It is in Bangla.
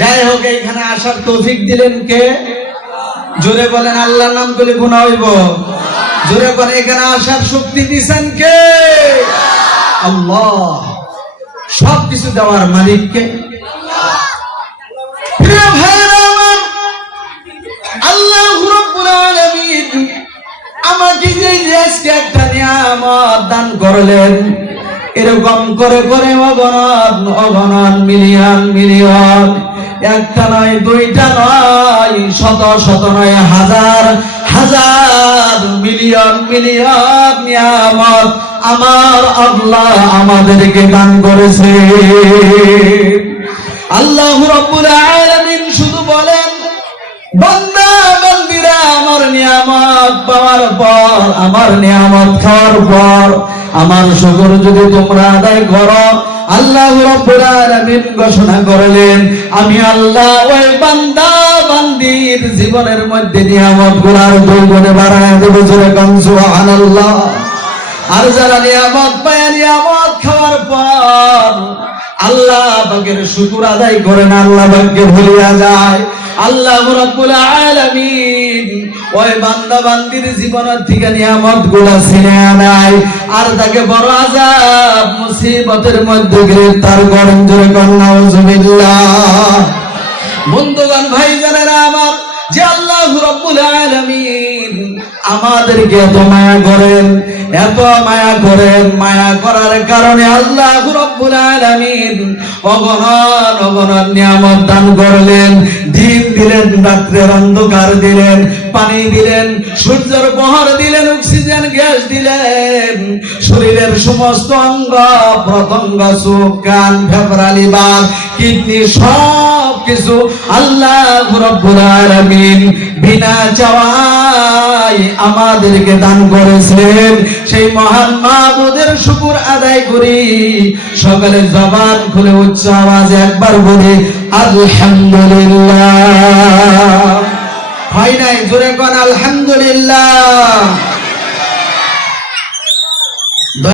যাই হোক, এইখানে আসার তৌফিক দিলেন কে? জোরে বলেন, আল্লাহর নাম করলে গুনাহ হইব। জোরে বলেন, এখানে আসার শক্তি দিয়েছেন কে? আল্লাহ। সব কিছু দেওয়ার মালিক কে? প্রিয় ভাইরা আমার, আল্লাহ রাব্বুল আলামিন আমাকে যে আজকে একটা নিয়ামত দান করলেন, এরকম করে করে অগণন অগণন মিলিয়ন মিলিয়ন, একটা নয় দুইটা নয়, শত শত নয়, হাজার হাজার মিলিয়ন মিলিয়ন নিয়ামত আমার আল্লাহ আমাদেরকে দান করেছে। আল্লাহ রাব্বুল আলামিন শুধু বলেন, বান্দা বান্দিরা আমার নিয়ামত পাওয়ার পর, আমার নিয়ামত খাওয়ার পর আমার শুকর যদি তোমরা আদায় করো, আল্লাহ রাব্বুল আলামিন ঘোষণা করলেন, আমি আল্লাহ ওই বান্দা বান্দির জীবনের মধ্যে নিয়ামতগুলোর দ্বিগুণে বাড়ায় দেব। জোরে কোন সুবহানাল্লাহ। আর যারা নিয়ামত পায়, নিয়ামত খাওয়ার পর আল্লাহ পাকের শুকর আদায় করে না, আল্লাহ পাককে ভুলিয়া যায়, আল্লাহ রাব্বুল আলামিন ওই বান্দা বান্দির জীবনের থেকে নিয়ামতগুলো ছিনে নেয় আর তাকে বড় আযাব মুসিবতের মধ্যে গ্রেফতার করেন। জোরে কোন নাউযুবিল্লাহ। বন্ধুগণ, ভাইজানেরা আমার, যে আল্লাহ রাব্বুল আলামিন আমাদেরকে এত মায়া করেন, এত মায়া করেন, মায়া করার কারণে আল্লাহ রাব্বুল আলামিন অগণন অগণন নিয়ামত দান করলেন। দিন দিলেন, রাত্রের অন্ধকার দিলেন, পানি দিলেন, সূর্যের প্রহর দিলেন, অক্সিজেন গ্যাস দিলেন, শরীরের সমস্ত অঙ্গ প্রত্যঙ্গ, চোখ, কান, ফেফড়া, লিভার, কিডনি, সব কিছু আল্লাহ রাব্বুল আলামিন বিনা চাওয়ায় আমাদেরকে দান করেছেন। সেই মহান মাবুদের শুকর আদায় করি। সকালে জবান খুলে উচ্চ আওয়াজে একবার বলি আলহামদুলিল্লাহ। হয় নাই? জোরে কোন আলহামদুলিল্লাহ।